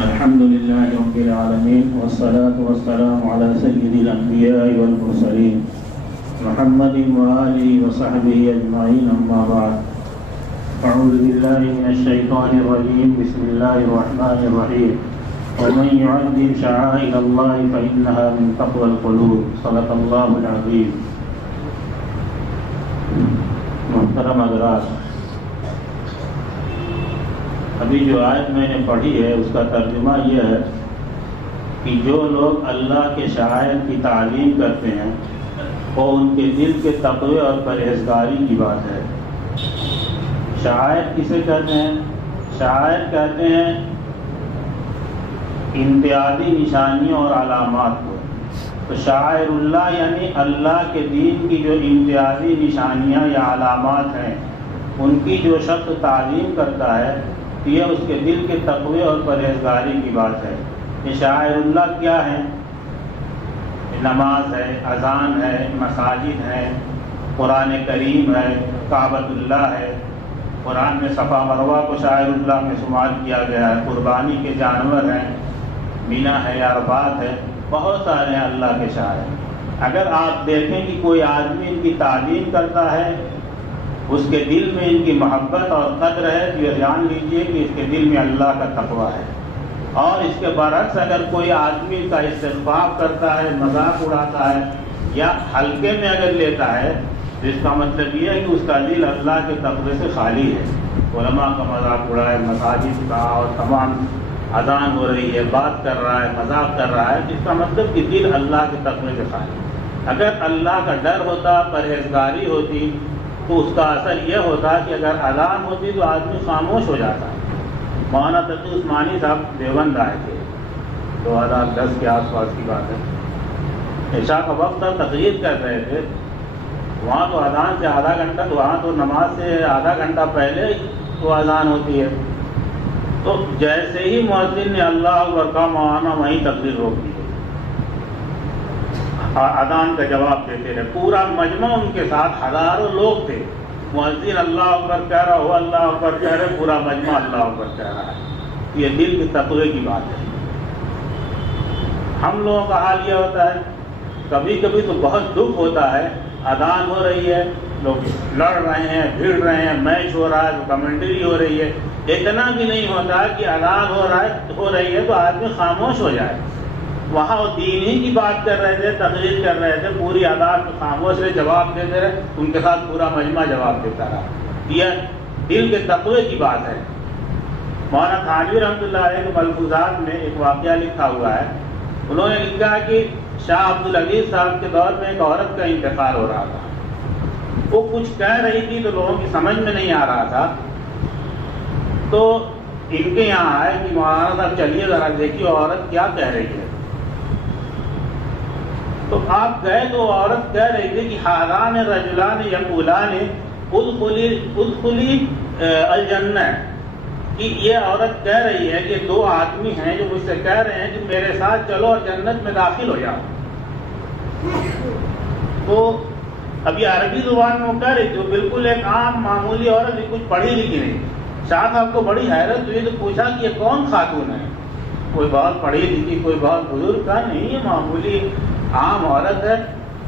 الحمد لله رب العالمين والصلاة والسلام على سيد الأنبياء والمرسلين محمد وآله وصحبه أجمعين أما بعد أعوذ بالله من الشيطان الرجيم بسم الله الرحمن الرحيم ومن يعظم شعائر الله فإنها من تقوى القلوب صدق الله العظيم. محترم حضرات، ابھی جو آیت میں نے پڑھی ہے اس کا ترجمہ یہ ہے کہ جو لوگ اللہ کے شعائر کی تعلیم کرتے ہیں وہ ان کے دل کے تقوی اور پرہیزگاری کی بات ہے. شعائر کسے کہتے ہیں؟ شعائر کہتے ہیں امتیازی نشانیوں اور علامات کو. تو شعائر اللہ یعنی اللہ کے دین کی جو امتیازی نشانیاں یا علامات ہیں ان کی جو شخص تعلیم کرتا ہے یہ اس کے دل کے تقوی اور پرہیزگاری کی بات ہے. یہ شعائر اللہ کیا ہیں؟ نماز ہے، اذان ہے، مساجد ہے، قرآن کریم ہے، کعبۃ اللہ ہے. قرآن میں صفا مروہ کو شعائر اللہ میں شمار کیا گیا ہے. قربانی کے جانور ہیں، مینا ہے، عرفات ہے، بہت سارے ہیں اللہ کے شعائر. اگر آپ دیکھیں کہ کوئی آدمی ان کی تعلیم کرتا ہے، اس کے دل میں ان کی محبت اور قدر ہے، تو یہ جان لیجئے کہ اس کے دل میں اللہ کا تقویٰ ہے. اور اس کے برعکس اگر کوئی آدمی کا استخفاف کرتا ہے، مذاق اڑاتا ہے یا ہلکے میں اگر لیتا ہے تو اس کا مطلب یہ ہے کہ اس کا دل اللہ کے تقوی سے خالی ہے. علماء کا مذاق اڑائے، مساجد کا اور تمام اذان ہو رہی ہے، بات کر رہا ہے، مذاق کر رہا ہے، اس کا مطلب کہ دل اللہ کے تقوی سے خالی. اگر اللہ کا ڈر ہوتا، پرہیزگاری ہوتی تو اس کا اثر یہ ہوتا کہ اگر اذان ہوتی تو آدمی خاموش ہو جاتا ہے. مولانا تقی عثمانی صاحب دیوبند آئے تھے، 2010 کے آس پاس کی بات ہے. عشاء کا وقت تھا، تقریر کر رہے تھے. وہاں تو اذان سے آدھا گھنٹہ، وہاں تو نماز سے آدھا گھنٹہ پہلے تو اذان ہوتی ہے. تو جیسے ہی مؤذن نے اللہ اکبر کہا، مولانا وہیں تقریر روک دی اور اذان کا جواب دیتے رہے. پورا مجمع ان کے ساتھ، ہزاروں لوگ تھے. مؤذن اللہ اکبر کہہ رہا ہو، اللہ اکبر کہہ رہے، پورا مجمع اللہ اکبر کہہ رہا ہے. یہ دل کی تقوی کی بات ہے. ہم لوگوں کا حال یہ ہوتا ہے، کبھی کبھی تو بہت دکھ ہوتا ہے. اذان ہو رہی ہے، لوگ لڑ رہے ہیں، بھیڑ رہے ہیں، میچ ہو رہا ہے، کمنٹری ہو رہی ہے. اتنا بھی نہیں ہوتا کہ اذان ہو رہی ہے تو آدمی خاموش ہو جائے. وہاں وہ دین ہی کی بات کر رہے تھے، تقریر کر رہے تھے، پوری اذان میں خاموش رہے، جواب دیتے رہے، ان کے ساتھ پورا مجمع جواب دیتا رہا. یہ دل کے تقوی کی بات ہے. مولانا تھانوی رحمۃ اللہ علیہ کے ملفوظات میں ایک واقعہ لکھا ہوا ہے. انہوں نے لکھا کہ شاہ عبدالعزیز صاحب کے دور میں ایک عورت کا انتقال ہو رہا تھا. وہ کچھ کہہ رہی تھی تو لوگوں کی سمجھ میں نہیں آ رہا تھا. تو ان کے یہاں آئے کہ مولانا صاحب چلیے ذرا دیکھیے عورت کیا کہہ رہی ہے. تو آپ گئے تو عورت کہہ رہی تھی کہ حاضان رجلان یقولان ادخلی الجنہ، کہ یہ عورت کہہ رہی ہے کہ دو آدمی ہیں جو مجھ سے کہہ رہے ہیں کہ میرے ساتھ چلو اور جنت میں داخل ہو جاؤ. تو ابھی عربی زبان میں وہ کہہ رہی تھی، بالکل ایک عام معمولی عورت، کچھ پڑھی لکھی نہیں. شاہ صاحب کو بڑی حیرت ہوئی تو پوچھا کہ یہ کون خاتون ہے؟ کوئی بہت پڑھی لکھی، کوئی بہت بزرگ؟ کا نہیں، یہ معمولی عام عورت ہے،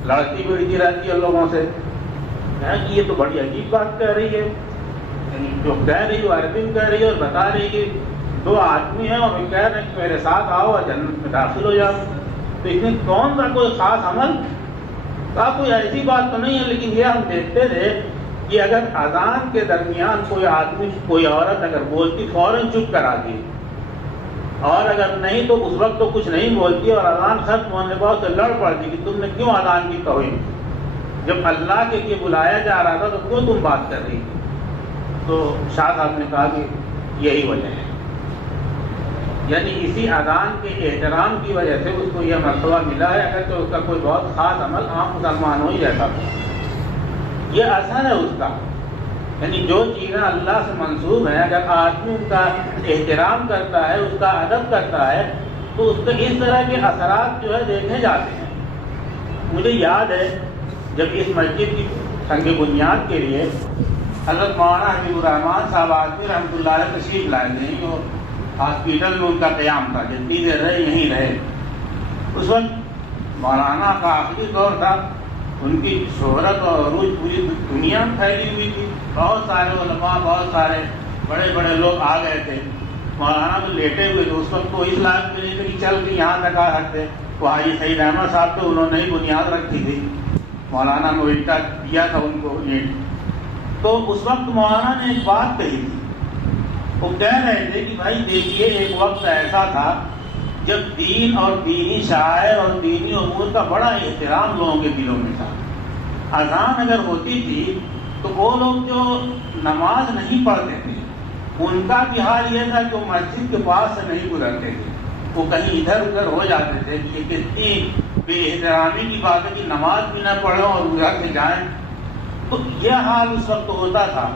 لڑتی بڑھتی رہتی ہے لوگوں سے. کہ یہ تو بڑی عجیب بات کہہ رہی ہے. جو کہہ رہی ہے عربی میں کہہ رہی ہے اور بتا رہی ہے کہ دو آدمی ہیں اور کہہ رہے ہیں کہ میرے ساتھ آؤ اور جنت میں داخل ہو جاؤ. تو اس میں کون سا کوئی خاص عمل کا؟ کوئی ایسی بات تو نہیں ہے. لیکن یہ ہم دیکھتے تھے کہ اگر اذان کے درمیان کوئی آدمی، کوئی عورت اگر بولتی فوراً چپ کراتی، اور اگر نہیں تو اس وقت تو کچھ نہیں بولتی، اور اذان ختم ہونے بعد سے لڑ پڑتی کہ تم نے کیوں اذان کی توہین؟ جب اللہ کے لیے بلایا جا رہا تھا تو کیوں تم بات کر رہی تھی؟ تو شاہ صاحب نے کہا کہ یہی وجہ ہے. یعنی اسی اذان کے احترام کی وجہ سے اس کو یہ مرتبہ ملا ہے، اگر تو اس کا کوئی بہت خاص عمل عام مسلمانوں ہی جیسا تھا. یہ اثر ہے اس کا. یعنی جو چیزیں اللہ سے منسوب ہیں، اگر آدمی ان کا احترام کرتا ہے، اس کا ادب کرتا ہے، تو اس کے اس طرح کے اثرات جو ہے دیکھے جاتے ہیں. مجھے یاد ہے جب اس مسجد کی سنگ بنیاد کے لیے حضرت مولانا حبیب الرحمان صاحب آدمی رحمۃ اللہ علیہ تشریف لائے تھے. جو ہاسپٹل میں ان کا قیام تھا، جتنی دیر رہے یہیں رہے۔ اس وقت مولانا کا آخری دور تھا، ان کی شہرت اور عروج پوری دنیا میں پھیلی ہوئی تھی، بہت سارے علماء، بہت سارے بڑے بڑے لوگ آ گئے تھے۔ مولانا تو لیٹے ہوئے تھے، اس وقت تو اس لائق میں نہیں تھے کہ چل کے یہاں تک آ سکتے۔ وہ حاجی سعید احمد صاحب تو انہوں نے ہی بنیاد رکھی تھی، مولانا نے الٹا دیا تھا ان کو لیٹ۔ تو اس وقت مولانا نے ایک بات کہی تھی، وہ کہہ رہے تھے کہ بھائی دیکھیے، ایک وقت ایسا تھا جب دین اور دینی شاعر اور دینی امور کا بڑا احترام لوگوں کے دلوں میں تھا۔ اذان اگر ہوتی تھی تو وہ لوگ جو نماز نہیں پڑھتے تھے ان کا بھی حال یہ تھا کہ وہ مسجد کے پاس سے نہیں گزرتے تھے، وہ کہیں ادھر ادھر ہو جاتے تھے کہ یہ کتنی بے احترامی کی بات ہے کہ نماز بھی نہ پڑھو اور ادھر سے جائیں۔ تو یہ حال اس وقت ہوتا تھا،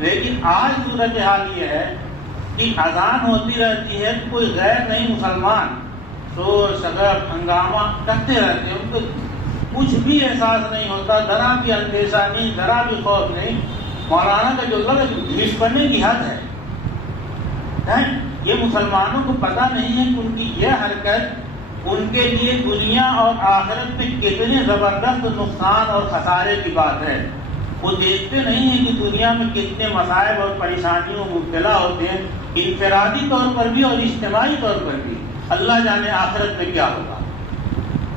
لیکن آج صورتحال یہ ہے کہ اذان ہوتی رہتی ہے تو کوئی غیر نہیں مسلمان شور شغب ہنگامہ کرتے رہتے ہیں، ان کو کچھ بھی احساس نہیں ہوتا، ذرا بھی اندیشہ نہیں، ذرا بھی خوف نہیں۔ مولانا کا جو لفظ گھیس پڑنے کی حد ہے، یہ مسلمانوں کو پتہ نہیں ہے کہ ان کی یہ حرکت ان کے لیے دنیا اور آخرت میں کتنے زبردست نقصان اور خسارے کی بات ہے۔ وہ دیکھتے نہیں ہیں کہ دنیا میں کتنے مصائب اور پریشانیوں مبتلا ہوتے ہیں، انفرادی طور پر بھی اور اجتماعی طور پر بھی۔ اللہ جانے آخرت میں کیا ہوگا۔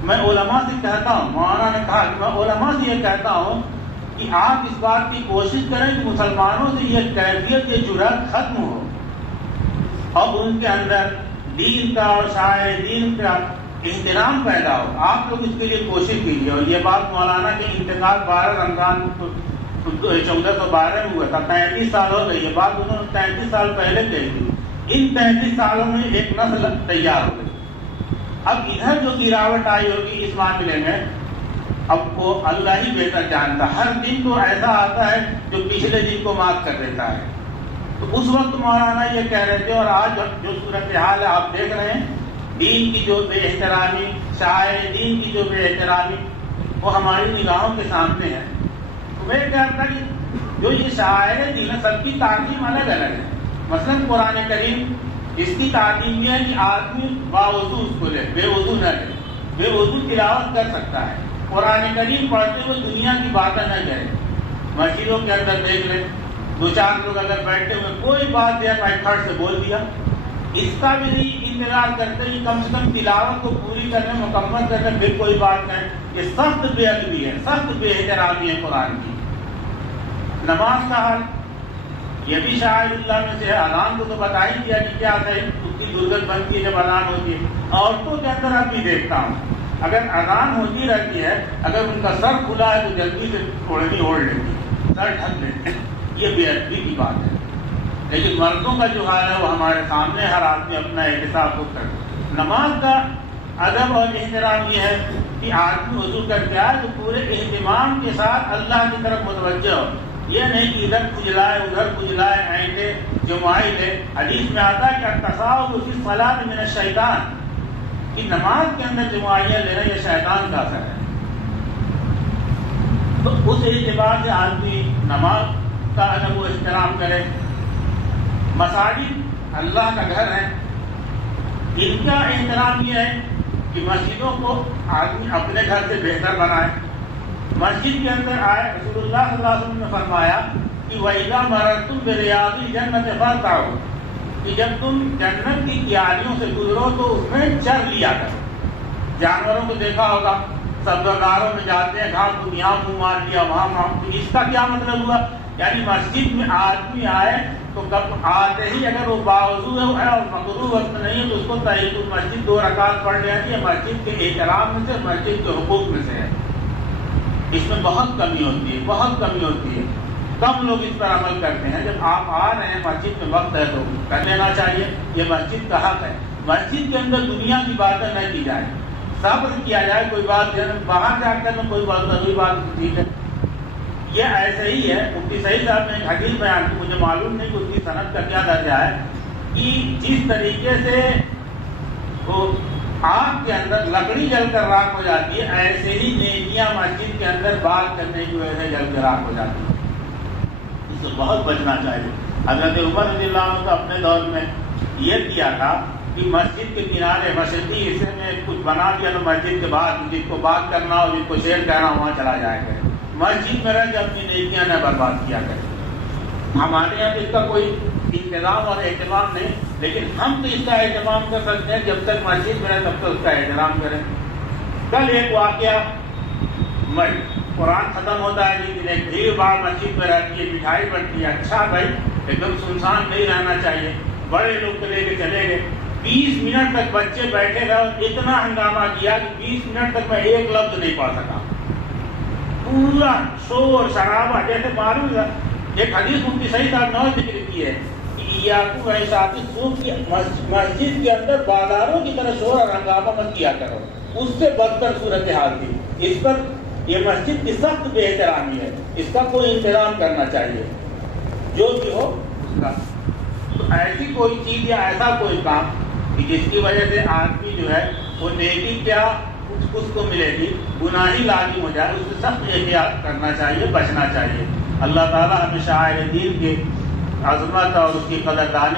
میں علماء سے کہتا ہوں، مولانا نے کہا کہ میں علماء سے یہ کہتا ہوں کہ آپ اس بات کی کوشش کریں کہ مسلمانوں سے یہ کیفیت، یہ جرأت ختم ہو اور ان کے اندر دین کا اور شاعر دین کا احترام پیدا ہو۔ آپ لوگ اس کے لیے کوشش کیجیے۔ اور یہ بات مولانا کے انتقال 12 رمضان 1412 میں ہوا تھا، 35 سال ہو گئے۔ یہ بات انہوں نے 33 سال پہلے کہی تھی۔ ان 33 سالوں میں ایک نسل تیار ہو گئی۔ اب ادھر جو گراوٹ آئی ہوگی اس معاملے میں، اب وہ اللہ ہی بہتر جانتا۔ ہر دن تو ایسا آتا ہے جو پچھلے دن کو معاف کر دیتا ہے۔ تو اس وقت مولانا یہ کہہ رہے تھے، اور آج جو صورتحال ہے آپ دیکھ رہے ہیں، دین کی جو بے احترامی، شاعر دین کی جو بے احترامی، وہ ہماری نگاہوں کے سامنے ہے۔ تو میں کہتا کہ جو یہ شاعر دین ہے، سب کی تعلیم الگ الگ ہے۔ مثلا قرآن کریم، اس کی تعلیم یہ ہے کہ آدمی باوضو اس کو لے، بے وضو نہ لے، بے وضو تلاوت کر سکتا ہے۔ قرآن کریم پڑھتے ہوئے دنیا کی باتیں نہ کرے۔ مسجدوں کے اندر دیکھ لیں، 2-4 لوگ اگر بیٹھے ہوئے کوئی بات ہے میں کھڑ سے بول دیا، اس کا بھی نہیں انتظار کرتے کہ کم سے کم تلاوت کو پوری کرنے، مکمل کرنے، پھر کوئی بات کریں۔ یہ سخت بے ادبی ہے، سخت بے احترامی ہے قرآن کی۔ نماز کا حال یہ بھی شاعر اللہ میں سے ہے۔ اذان کو تو بتا ہی دیا کہ کیا ہے، اس کی درگت بنتی ہے جب اذان ہوتی ہے۔ عورتوں کے اندر اب بھی دیکھتا ہوں، اگر اذان ہوتی رہتی ہے، اگر ان کا سر کھلا ہے تو جلدی سے اوڑھنی اوڑھ لیتی ہے، سر ڈھک لیتے ہیں۔ یہ بے ادبی کی بات ہے۔ لیکن مردوں کا جو حال ہے وہ ہمارے سامنے، ہر آدمی اپنا احتساب خود کرے۔ نماز کا ادب اور احترام یہ ہے کہ آدمی وضو کر کے آئے تو پورے اہتمام کے ساتھ اللہ کی طرف متوجہ ہو، یہ نہیں کہ ادھر کھجلائے ادھر کھجلائے، اینٹے جمائی لے۔ حدیث میں آتا ہے کہ التصاحب فی الصلاۃ من الشیطان، کہ نماز کے اندر جماعیاں لینا یہ شیطان کا اثر ہے۔ تو اس اعتبار سے آدمی نماز کا ادب و احترام کرے۔ مساجد اللہ کا گھر ہے، ان کا احترام یہ ہے کہ مسجدوں کو آدمی اپنے گھر سے بہتر بنائے۔ مسجد کے اندر آئے، رسول اللہ صلی اللہ علیہ وسلم نے فرمایا کہ وَإِذَا مَرَرْتُمْ بِرِيَاضِ الْجَنَّةِ فَارْتَعُوا، کہ جب تم جنت کی کیاریوں سے گزرو تو اس میں چر لیا کرو۔ جانوروں کو دیکھا ہوگا، سبزداروں میں جاتے ہیں، گھاس کو یہاں منہ مار لیا وہاں، اس کا کیا مطلب ہوا؟ یعنی مسجد میں آدمی آئے تو کب آتے ہی اگر وہ باوضو ہے اور مکروہ وقت نہیں ہے تو اس کو تحیۃ المسجد 2 رکعت پڑھ لیا کہ یہ مسجد کے احترام میں سے، مسجد کے حقوق میں سے ہے۔ اس میں بہت کمی ہوتی ہے، بہت کمی ہوتی ہے، کم لوگ اس پر عمل کرتے ہیں۔ جب آپ آ رہے ہیں مسجد میں وقت ہے تو کر لینا چاہیے، یہ مسجد کا حق ہے۔ مسجد کے اندر دنیا کی باتیں نہ کی جائے، صبر کیا جائے، کوئی بات باہر جا کر میں کوئی بات ٹھیک ہے۔ یہ ایسے ہی ہے۔ مفتی سعید صاحب نے ایک حدیث بیان کی، مجھے معلوم نہیں کہ اس کی سند کا کیا درجہ ہے، کہ جس طریقے سے وہ آگ کے اندر لکڑی جل کر راکھ ہو جاتی ہے، ایسے ہی نیکیاں مسجد کے اندر بات کرنے کی وجہ سے جل کر راکھ ہو جاتی ہے۔ اس سے بہت بچنا چاہیے۔ حضرت عمر رضی اللہ عنہ تو اپنے دور میں یہ کیا تھا کہ مسجد کے کنارے مسجدی حصے میں کچھ بنا دیا تو مسجد کے بعد جس کو بات کرنا ہو جس کو شعر کہنا ہو وہاں چلا جائے گا، مسجد میں رہ کے اپنی نیکیاں نہ برباد کیا کرے۔ ہمارے یہاں اس کا کوئی انتظام اور اہتمام نہیں، لیکن ہم تو اس کا اہتمام کر سکتے ہیں، جب تک مسجد میں رہے تب تک اس کا احترام کریں۔ کل ایک واقعہ، قرآن ختم ہوتا ہے جس دن ایک بھیڑ بھاڑ مسجد میں رہتی ہے، مٹھائی بنتی ہے، اچھا بھائی ایک دم سنسان نہیں رہنا چاہیے، بڑے لوگ لے کے چلے گئے، 20 منٹ تک بچے بیٹھے رہے اور اتنا ہنگامہ کیا کہ 20 منٹ تک میں ایک لفظ نہیں پڑھ سکا، پورا شور شرابہ، جیسے معلوم ہے ایک حدیث ان کی صحیح صاحب نے ذکر کی ہے کہ مسجد کے اندر بازاروں کی طرح شور اور ہنگامہ مت کیا کرو، اس سے بدتر صورتحال تھی۔ اس پر یہ مسجد کی سخت بے احترامی ہے، اس کا کوئی انتظام کرنا چاہیے جو بھی ہو اس کا۔ تو ایسی کوئی چیز یا ایسا کوئی کام کہ جس کی وجہ سے آدمی جو ہے وہ نیکی کیا اس کو ملے گی، گناہی لازم ہو جائے، اس سے سخت احتیاط کرنا چاہیے، بچنا چاہیے۔ اللہ تعالیٰ ہمیں شاعر دین کے عظمت اور اس کی قدردانی